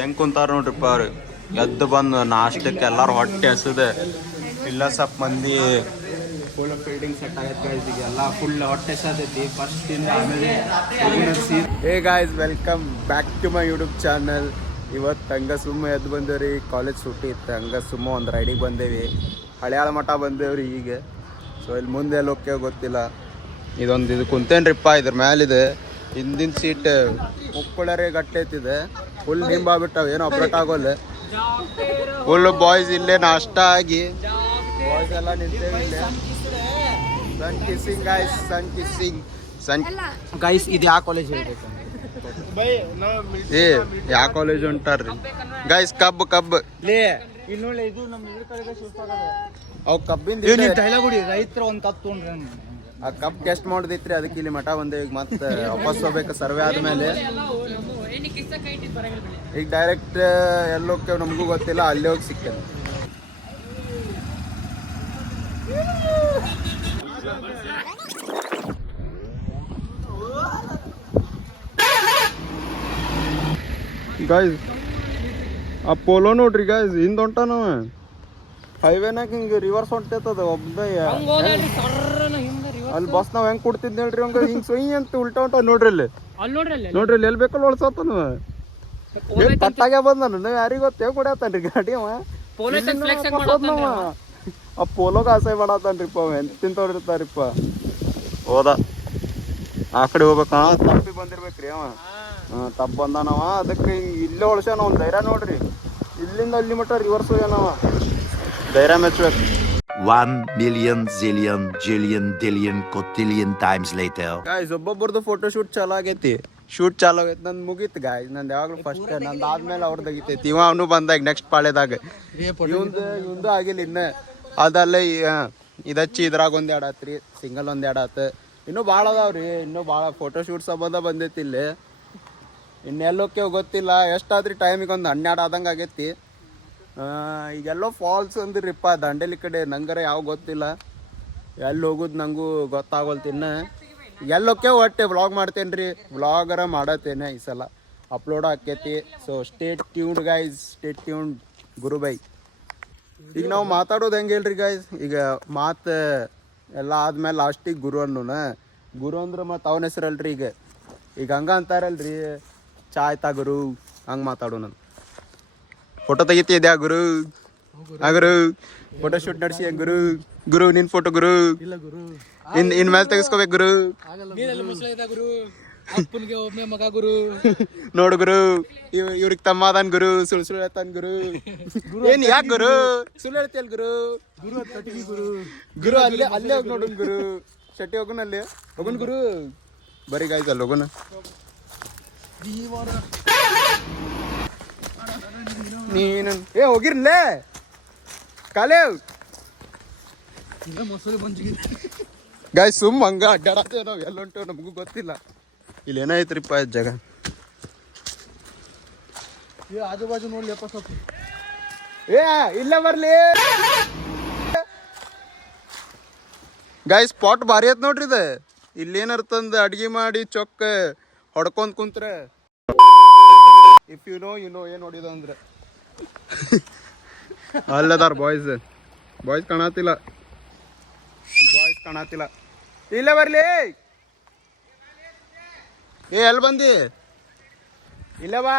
ಹೆಂಗೆ ಕುಂತಾರ ನೋಡ್ರಿಪ್ಪ ಅವ್ರು ಎದ್ದು ಬಂದು ನಾಷ್ಟಕ್ಕೆ ಎಲ್ಲರೂ ಹೊಟ್ಟೆ ಹಸಿದೆ. ಇಲ್ಲ ಸ್ವಲ್ಪ ಮಂದಿ ಫುಲ್ ಫೀಲ್ಡಿಂಗ್ ಸೆಟ್ ಆಗೈತೆ ಗಾಯ್ಸ್. ಈಗ ಎಲ್ಲ ಫುಲ್ ಹೊಟ್ಟೆ ಹಸತೈತಿ ಫಸ್ಟಿಂದ. ಆಮೇಲೆ hey guys, welcome back to my YouTube channel. ಇವತ್ತು ಹಂಗೆ ಸುಮ್ಮ ಎದ್ದು ಬಂದೇವ್ರಿ. ಕಾಲೇಜ್ ಸೂಟಿ ಇತ್ತು, ಹಂಗೆ ಸುಮ್ಮ ಒಂದು ರೈಡಿಗೆ ಬಂದೇವಿ. ಹಳೆಯಾಳ ಮಠ ಬಂದೇವ್ರಿ ಈಗ. ಸೊ ಇಲ್ಲಿ ಮುಂದೆ ಎಲ್ಲಿ ಹೋಗ್ತೇವೆ ಗೊತ್ತಿಲ್ಲ. ಇದು ಕುಂತೇನ್ರಿಪ್ಪ, ಇದ್ರ ಮ್ಯಾಲಿದೆ ಹಿಂದಿನ ಸೀಟ್ ಮುಕ್ಕಳರೆ ಗಟ್ಟೆ ಐತಿದೆ. ಫುಲ್ ನಿಂಬಾಗ್ಬಿಟ್ಟಾವ, ಏನೋ ಆಪ್ರೇಟ್ ಆಗೋಲ್ಲ. ಫುಲ್ ಬಾಯ್ಸ್ ಇಲ್ಲೇ ನಾಷ್ಟ ಆಗಿ ಬಾಯ್ಸ್ ಎಲ್ಲ ನಿಂತೇವೆ ಇಲ್ಲೇ. ಸನ್ ಕಿಸ್ಸಿಂಗ್ ಗಾಯ್ಸ್, ಸನ್ ಕಿಸ್ಸಿಂಗ್. ಗೈಸ್ ಇದು ಯಾವ ಕಾಲೇಜ್ ಹೇಳ್ಬೇಕು? ಯಾವ ಕಾಲೇಜ್ ಹೊಂಟಾರ್ರಿ ಗೈಸ್? ಕಬ್ಬ್ ಲೇ ಇಲ್ಲಿ ನೋಡಿ, ಇದು ನಮ್ಮ ಇದ್ರ ಕಡೆಗೆ ಸುಸ್ತಾಗದ. ಅವು ಕಬ್ಬಿಂದ ಡೈಲಾಗ್ ಹೊಡಿ, ರೈತರು ಒಂದು ಕಪ್ ತೊಗೊಂಡ್ರಿ. ಆ ಕಪ್ ಟೆಸ್ಟ್ ಮಾಡೋದಿತ್ರಿ, ಅದಕ್ಕೆ ಇಲ್ಲಿ ಮಠ ಬಂದೆ. ಈಗ ಮತ್ತೆ ವಾಪಸ್ ಹೋಗ್ಬೇಕು ಸರ್ವೆ ಆದ್ಮೇಲೆ. ಈಗ ಡೈರೆಕ್ಟ್ ಎಲ್ಲೋಕ್ಕೆ ನಮಗೂ ಗೊತ್ತಿಲ್ಲ, ಅಲ್ಲಿ ಹೋಗಿ ಸಿಕ್ಕೇನೆ. ಗಾಯ್ಸ್ ಆ ಪೋಲೋ ನೋಡ್ರಿ ಗಾಯ್ಸ್, ಹಿಂದ್ ಹೊಂಟಾನವ ಹೈವೇನಾಗ. ಹಿಂಗೆ ರಿವರ್ಸ್ ಹೊಂಟೈತದ ಒಬ್ಬ. ಅಲ್ಲಿ ಬಸ್ ನಾವ್ ಹೆಂಗ್ ಕೊಡ್ತಿದ್ ಹೇಳ್ರಿ ಹಂಗ, ಹಿಂಗ್ ಸೊಯ್ ಅಂತ ಉಲ್ಟಾ ಹೊಂಟ ನೋಡ್ರಿ. ಅಲ್ಲಿ ನೋಡ್ರಿ, ಎಲ್ಲಿ ಬೇಕಲ್ಲ ಒಳ್ಸತ್ತನ. ಪಟ್ಟಾಗೆ ಬಂದನು, ಯಾರಿಗ ಗೊತ್ತೇ ಕೊಡತಾನ್ರಿ ಗಾಡಿ ಅವ. ಆ ಪೋಲೋಗ ಆಸೆ ಮಾಡತಾನ್ರಿಪ್ಪ ಅವ. ಎಂತಿಂತ ಹೊಡಿರ್ತಾರಿಪ್ಪ. ಹೋದ ಆ ಕಡೆ ಹೋಗ್ಬೇಕ, ತಪ್ಪಿ ಬಂದಿರ್ಬೇಕ್ರಿ ಅವ. ತಪ್ಪು ಬಂದಾನವ, ಅದಕ್ಕೆ ಹಿಂಗೆ ಇಲ್ಲೇ ಒಳ್ಸ್ಯಾನ. ಅವ್ನು ಧೈರ್ಯ ನೋಡ್ರಿ, ಇಲ್ಲಿಂದ ಅಲ್ಲಿ ಮಟ್ಟ ರಿವರ್ಸ್ ಹೋಗ್ಯಾನವ. ಧೈರ್ಯ ಮೆಚ್ಬೇಕು. 1,000,000 zillion jillion dillion cotillion times later. Guys, ಒಬ್ಬೊಬ್ಬರದು ಫೋಟೋ ಶೂಟ್ ಚಾಲು ಆಗೈತಿ. ಶೂಟ್ ಚಾಲು ಆಗೈತಿ. ನಂದು ಮುಗೀತು ಗಾಯ್ಸ್. ನಂದು ಯಾವಾಗಲೂ ಫಸ್ಟ್, ನಂದು ಆದ್ಮೇಲೆ ಅವ್ರದ್ದು ಆಗೈತಿ. ಇವ ಅವನು ಬಂದಾಗ ನೆಕ್ಸ್ಟ್ ಪಾಳ್ಯದಾಗ. ಇವಂದು ಆಗಿಲ್ಲ ಇನ್ನು. ಅದಲ್ಲ ಇದಚ್ಚಿ ಇದ್ರಾಗ ಒಂದು ಎರಡು ಆತ್ರಿ, ಸಿಂಗಲ್ ಒಂದು ಎರಡು ಆತು. ಇನ್ನೂ ಭಾಳ ಅದಾವ್ರಿ, ಇನ್ನೂ ಭಾಳ ಫೋಟೋ ಶೂಟ್ ಸಂಬಂಧ ಬಂದೈತಿ ಇಲ್ಲಿ. ಇನ್ನೆಲ್ಲೋಕ್ಕೆ ಗೊತ್ತಿಲ್ಲ. ಎಷ್ಟಾದ್ರಿ ಟೈಮಿಗೆ ಒಂದು 12 ಆದಂಗೆ ಆಗೈತಿ. ಈಗೆಲ್ಲೋ ಫಾಲ್ಸ್ ಅಂದ್ರಿಪ್ಪ ದಾಂಡೇಲಿ ಕಡೆ. ನಂಗರ ಯಾವ ಗೊತ್ತಿಲ್ಲ, ಎಲ್ಲಿ ಹೋಗೋದು ನಂಗೂ ಗೊತ್ತಾಗೋಲ್ತಿನ್ನ. ಎಲ್ಲೋಕ್ಕೆ ಒಟ್ಟೆ ವ್ಲಾಗ್ ಮಾಡ್ತೇನೆ ರೀ. ವ್ಲಾಗರ ಮಾಡತ್ತೇನೆ ಈ ಸಲ, ಅಪ್ಲೋಡ್ ಆಕೈತಿ. So stay tuned guys, stay tuned. Guru by. ಈಗ ನಾವು ಮಾತಾಡೋದು ಹೆಂಗೆ ಹೇಳ್ರಿ ಗಾಯ್ಸ್, ಈಗ ಮಾತು ಎಲ್ಲ ಆದ್ಮೇಲೆ ಲಾಸ್ಟಿಗೆ ಗುರು ಅನ್ನೋನ. ಗುರು ಅಂದ್ರೆ ಮತ್ತು ಅವನ ಹೆಸರಲ್ರಿ. ಈಗ ಹಂಗೆ ಅಂತಾರಲ್ರಿ, ಚಾ ಆಯ್ತಾ ಗುರು, ಹಂಗೆ ಮಾತಾಡೋಣ. ಫೋಟೋ ತೆಗಿತಿದ್ಯಾ ಗುರು? ಗುರು ಫೋಟೋ ಶೂಟ್ ನಡೆಸಿ ಗುರು. ಗುರು ನಿನ್ ಫೋಟೋ ಗುರು. ಇನ್ ಮೇಲೆ ತೆಗಿಸ್ಕೋಬೇಕು ಗುರು. ಮಗ ಗುರು ನೋಡು ಗುರು, ಇವ್ರಿಗೆ ತಮ್ಮ ಅದಾನ್ ಗುರು. ಸುಳ್ಳು ಹೇಳ್ತಾನ ಗುರು. ಏನ್ ಯಾಕೆ ಗುರು ಸುಳ್ಳು ಹೇಳ್ತಿಯಲ್ ಗುರು? ಗುರು ಅಲ್ಲೇ ಹೋಗಿ ನೋಡೋಣ ಗುರು. ಶೆಟ್ಟಿ ಹೋಗೋಣ, ಅಲ್ಲಿ ಹೋಗೋಣ ಗುರು. ಬರೀ ಗಾಯ್ಸ್ ಅಲ್ಲಿ ಹೋಗೋಣ. ನೀನು ಹೋಗಿರ್ಲೇ ಕಾಲೇ ಗಾಯ್ಸ್. ಸುಮ್ಮ ಹಂಗ ಅಡ್ಡಾಡತ್ತೇವೆ ನಾವು. ಎಲ್ಲ ಹೊಂಟೇವೆ ನಮಗೂ ಗೊತ್ತಿಲ್ಲ. ಇಲ್ಲಿ ಏನಾಯ್ತ್ರಿಪ್ಪ ಜಾಗ. ಆಜು ಬಾಜು ನೋಡ್ಲಿಪ್ಪ ಸ್ವಲ್ಪ. ಇಲ್ಲ ಬರ್ಲಿ ಗಾಯ್ಸ್. ಸ್ಪಾಟ್ ಭಾರಿ ಐತ್ ನೋಡ್ರಿ ಇದು. ಇಲ್ಲೇನಾರ ತಂದು ಅಡ್ಗೆ ಮಾಡಿ ಚೊಕ್ಕ ಹೊಡ್ಕೊಂಡ್ ಕುಂತ್ರೆ, if you know you know. ಏನ್ ನೋಡಿದ ಅಂದ್ರೆ ಅಲ್ಲದಾರ ಬಾಯ್ಸ್ ಕಾಣತಿಲ್ಲ. ಇಲ್ಲೇ ಬರ್ಲಿ. ಎಲ್ಲಿ ಬಂದಿ? ಇಲ್ಲ ಬಾ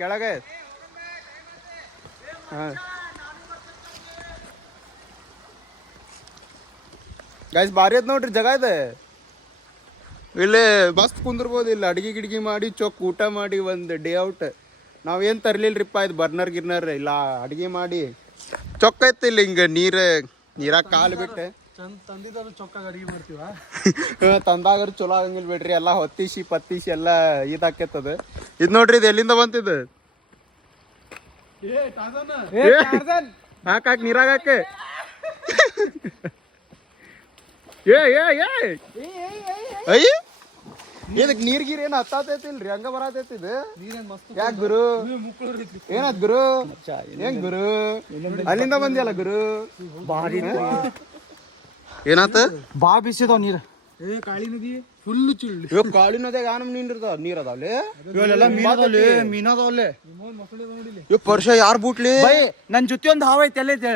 ಕೆಳಗೆ. ಗಾಯ್ಸ್ ಭಾರಿ ಐತ್ ನೋಡ್ರಿ ಜಾಗ ಇದೆ. ಇಲ್ಲೇ ಮಸ್ತ್ ಕುಂದಿರ್ಬೋದು. ಇಲ್ಲಿ ಅಡ್ಗೆ ಗಿಡ್ಗಿ ಮಾಡಿ ಚೊಕ್ ಊಟ ಮಾಡಿ ಒಂದು ಡೇ ಔಟ್. ನಾವೇನು ತರ್ಲಿಲ್ರಿಪ್ಪ, ಇದು ಬರ್ನರ್ ಗಿರ್ನರ್ ಇಲ್ಲ. ಅಡ್ಗೆ ಮಾಡಿ ಚೊಕ್ಕ ಐತಿ ಇಲ್ಲಿ. ಹಿಂಗೆ ನೀರಾಗ ಕಾಲು ಬಿಟ್ಟೆ ಚೊಕ್ಕಾಗ ಅಡ್ಗೆ ಮಾಡ್ತೀವ. ತಂದಾಗರು ಚಲೋ ಆಗಂಗಿಲ್ಲ ಬಿಡ್ರಿ. ಎಲ್ಲ ಹೊತ್ತಿಸಿ ಪತ್ತಿಸಿ ಎಲ್ಲ ಇದಾಕೈತದ. ಇದು ನೋಡ್ರಿ, ಇದು ಎಲ್ಲಿಂದ ಬಂತಿದ್ದು? ಹಾಕಾಕ ನೀರಾಗ ಹಾಕೆ. ಅಯ್ಯ ಇದಕ್ ನೀರ್ ಗೀರ್ ಏನ್ ಹತ್ತೈತಿಲ್ರಿ, ಹಂಗ ಬರತೈತಿದ್. ಯಾಕ ಗುರು? ಏನಾದ್ ಗುರು? ಏನ್ ಗುರು ಅಲ್ಲಿಂದ ಬಂದಿಯಲ್ಲ ಗುರು? ಏನಾತ? ಬಾ ಬಿಸಿದವ್ ನೀರ್. ಕಾಳಿ ನದಿ ಫುಲ್ ಚಿಳ್ಳಿ ಇವಾಗ ಕಾಳಿ ನದಿಯಾಗ ಆನಮ್ ನೀರ್ ಅದಾವಲ್ಲಿ ಇವೆಲ್ಲ ಮೀನದವಲ್ಲೇ ಇವ್ ಪರ್ಷ ಯಾರ್ ಬೂಟ್ಲಿ ಬೈ ನನ್ ಜೊತೆ ಒಂದು ಹಾವ ಐತೆ ಎಲ್ಲ ಐತೆ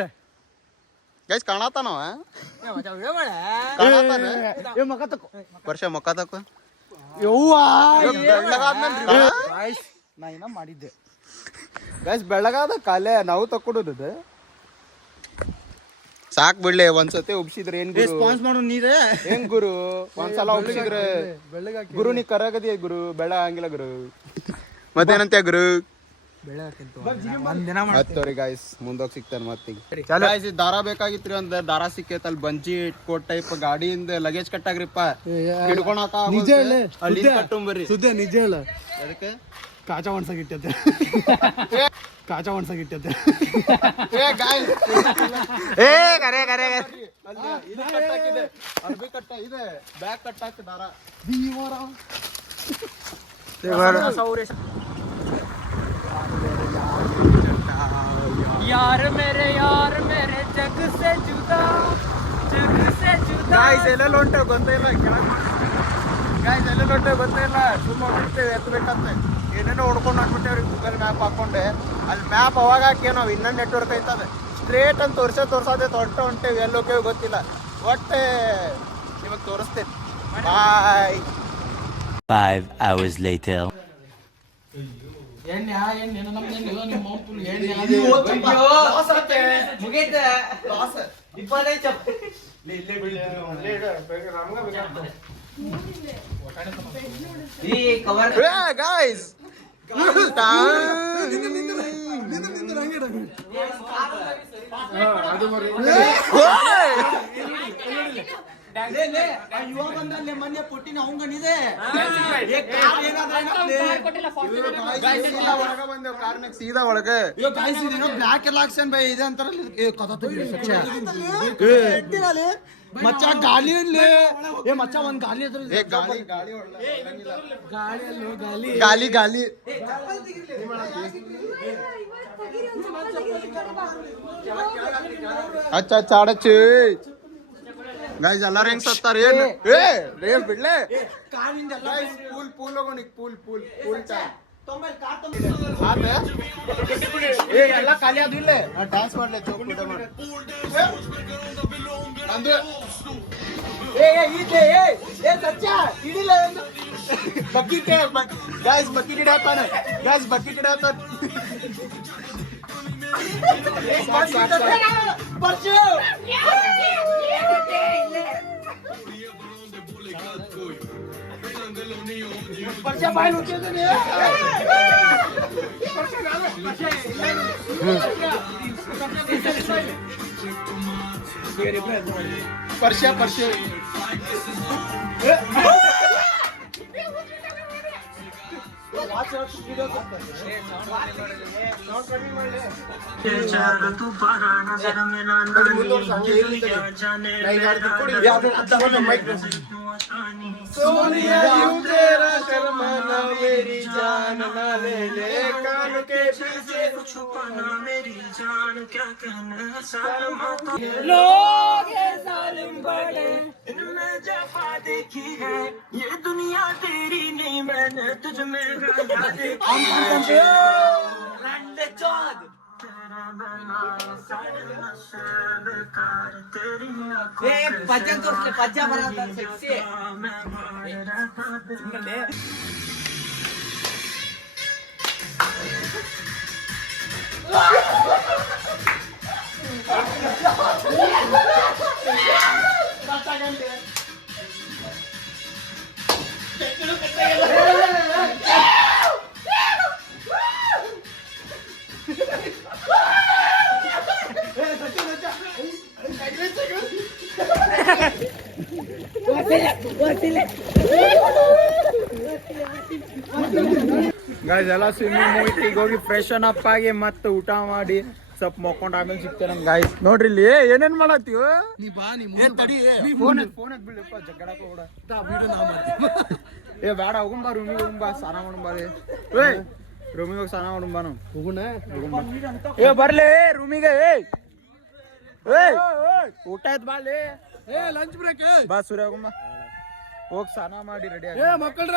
ಗೈಸ್ ಕಾಣತಾನವ ಮಗ ತಕೋ ಪರ್ಷ ಮಕ್ಕ ತಕೋ ನಾ ಏನ ಮಾಡಿದ್ದೆ ಗೈಸ್ ಬೆಳಗಾದ ಕಾಲೆ ನಾವು ತಕ್ಕೊಡುದು ಸಾಕ್ ಬಿಡ್ಲಿ ಒಂದ್ಸತಿ ಉಬ್ಸಿದ್ರೆ ಏನ್ ರೆಸ್ಪಾನ್ಸ್ ಮಾಡು ನೀರೇ ಹೆಂಗ್ ಗುರು ಒಂದ್ಸಲ ಉಬ್ಸಿದ್ರೆ ಗುರು ನೀ ಕರಗದಿ ಗುರು ಬೆಳ ಹಂಗಿಲ್ಲ ಗುರು ಮತ್ತೇನಂತ ಗುರು ಮತ್ತವ್ರಿ ಗಾಯ್ಸ್ ಮುಂದೋಗಿ ಸಿಗ್ತಾನೆ ಮತ್ತೀಗ ಗಾಯ್ಸ್ ದಾರ ಬೇಕಾಗಿತ್ರಿ ಒಂದ್ ದಾರ ಸಿಕ್ಕೈತ್ ಅಲ್ಲಿ ಬಂಜಿ ಕೋಟ್ ಟೈಪ್ ಗಾಡಿಯಿಂದ ಲಗೇಜ್ ಕಟ್ಟಾಗ್ರಿಪ್ಪ ಹಿಡ್ಕೊಳಕ ನಿಜ ಹೇಳಿ ಅಲ್ಲಿ ಕಟ್ಟುಂಬರ್ರಿ ಸುದ್ದಿ ನಿಜ ಹೇಳ ಅದಕ್ಕೆ ಕಾಚಾ ಒಣಸಾಗಿಟ್ಟೈತೆ ಕಾಚಾ ಒಣಸಾಗಿಟ್ಟೈತೆ ಏ ಕರೆ ಕರೆ ಇದು ಕಟ್ಟಾಕಿದೆ ಅರ್ಬಿ ಕಟ್ಟ ಇದೆ ಬ್ಯಾಗ್ ಕಟ್ಟಾಕಿ ದಾರ यार मेरे जग से जुदा ಗಾಯ್ಸ್ ಎಲ್ಲೆಲ್ಲ ಹೊಂಟೆ ಗೊತ್ತಿಲ್ಲ ಗಾಯ್ಸ್ ಎಲ್ಲೆಲ್ಲ ಹೊಂಟೆ ಗೊತ್ತಿಲ್ಲ ಸುಮ್ಮ ಹೋಗ್ಬಿಡ್ತೇವೆ ಎತ್ತಬೇಕಂತ ಏನೇನೋ ಹೊಡ್ಕೊಂಡು ಅಂದ್ಬಿಟ್ಟೇವ್ರಿ ಗೂಗಲ್ ಮ್ಯಾಪ್ ಹಾಕೊಂಡೆ ಅಲ್ಲಿ ಮ್ಯಾಪ್ ಅವಾಗ ಹಾಕಿ ನಾವು ಇನ್ನೊಂದು ನೆಟ್ವರ್ಕ್ ಐತದ ಸ್ಟ್ರೇಟ್ ಅಂತ ತೋರ್ಸೋದೆ ಹೊಂಟೇವಿ ಎಲ್ಲೋಕೇವಿ ಗೊತ್ತಿಲ್ಲ ಒಟ್ಟೆ ನಿಮಗೆ ತೋರಿಸ್ತೇನೆ ಬಾಯ್ 5 hours later. ಗಾಯ್ಸ್ ಮೊನ್ನೆ ಪುಟ್ಟಿನ ಅವಂಗನಿದೆ ಸೀದಾ ಒಳಗೆ ಬ್ಲಾಕ್ ಎಲ್ಲ ಹಾಕ್ಸನ್ ಬೈ ಇದೆ ಅಂತಾರಲ್ಲ ಮಚ್ಚ ಗಾಲಿ ಅನ್ಲಿ ಏ ಮಚ್ಚ ಒಂದ್ ಗಾಲಿ ಗಾಲಿ ಗಾಲಿ ಅಚ್ಚ ಚಾಡಚ್ಚಿ ಗಾಯ್ಸ್ ಎಲ್ಲಾರು ಹೆಂಗ್ ಸತ್ತಾರ ಏನ್ ಏ ಬಿಡ್ಲೆ ಪೂಲ್ ಹೋಗೋಣ ಪೂಲ್ ಏ ಎಲ್ಲ ಖಾಲಿ ಅದು ಇಲ್ಲೇ ಡ್ಯಾನ್ಸ್ ಮಾಡ್ಲೆ ಬಕೆಟ್ ಗಾಯ್ಸ್ ಬಕೆಟ್ ಇಡಾತಾನೆ ಗಾಯ್ಸ್ ಬಕೆಟ್ ಇಡಾತಾನೆ पर्शा सोनिया यूं तेरा शर्माना मेरी जान ना ले ले कान के पीछे छुपाना मेरी जान क्या कहना सलमा लोग ये जालिम बड़े इनमें जफा देखी है ये दुनिया तेरी नहीं मैंने तुझ में गया देखी रंडे चौद पज्जा बराबर सेक्सी ಗಾಯ್ಸ್ ಎಲ್ಲ ಸ್ವಿಮ್ಮಿಂಗ್ ಮೂವಿಗೆ ಹೋಗಿ ಫ್ರೆಶನ್ ಅಪ್ ಆಗಿ ಮತ್ತೆ ಊಟ ಮಾಡಿ ಸ್ವಲ್ಪ ಮಕ್ಕೊಂಡ್ ಆಮೇಲೆ ಸಿಗ್ತೇನೆ ಗಾಯ್ಸ್ ನೋಡ್ರಿ ಇಲ್ಲಿ ಏನೇನ್ ಮಾಡತ್ತೀವ ಏ ಬೇಡ ಹೋಗುಂಬಾ ರೂಮಿಗೆ ಹೋಗುಂಬಾ ಸ್ನಾನ ಮಾಡುಂಬಾ ರೂಮಿಗೆ ಹೋಗಿ ಸ್ನಾನ ಮಾಡುಂಬಾ ನಾವು ಹೋಗುಣ ಏ ಬರ್ಲಿ ರೂಮಿಗೆ ಊಟ ಆಯ್ತು ಬಾಲಿ ಲಂಚ್ ಬ್ರೇಕ್ ಬಾ ಸೂರ್ಯ ಹೋಗುಂಬಾ ಹೋಗಿ ಸ್ನಾನ ಮಾಡಿ ರೆಡಿ ಮಕ್ಕಳ್ರ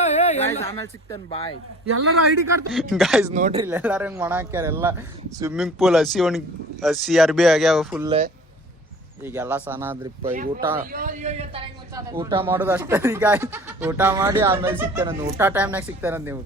ಆಮೇಲೆ ಸಿಗ್ತೇನೆ ಬಾಯ್. ಎಲ್ಲರ ಐಡಿ ಕಾರ್ಡ್ ಗಾಯ್ಸ್ ನೋಡ್ರಿ ಇಲ್ಲಿ ಎಲ್ಲಾರು ಹೆಂಗ್ ಒಣ ಹಾಕ್ಯಾರ ಎಲ್ಲ ಸ್ವಿಮ್ಮಿಂಗ್ ಪೂಲ್ ಹಸಿ ಅರ್ಬಿ ಆಗ್ಯಾವ ಫುಲ್. ಈಗೆಲ್ಲ ಸ್ನಾನ ಆದ್ರಿಪ್ಪ. ಈಗ ಊಟ ಮಾಡೋದು ಅಷ್ಟೇ. ಈಗ ಊಟ ಮಾಡಿ ಆಮೇಲೆ ಸಿಗ್ತೇನೆ. ಊಟ ಟೈಮ್ನಾಗ ಸಿಗ್ತೇನೆ ನೀವು.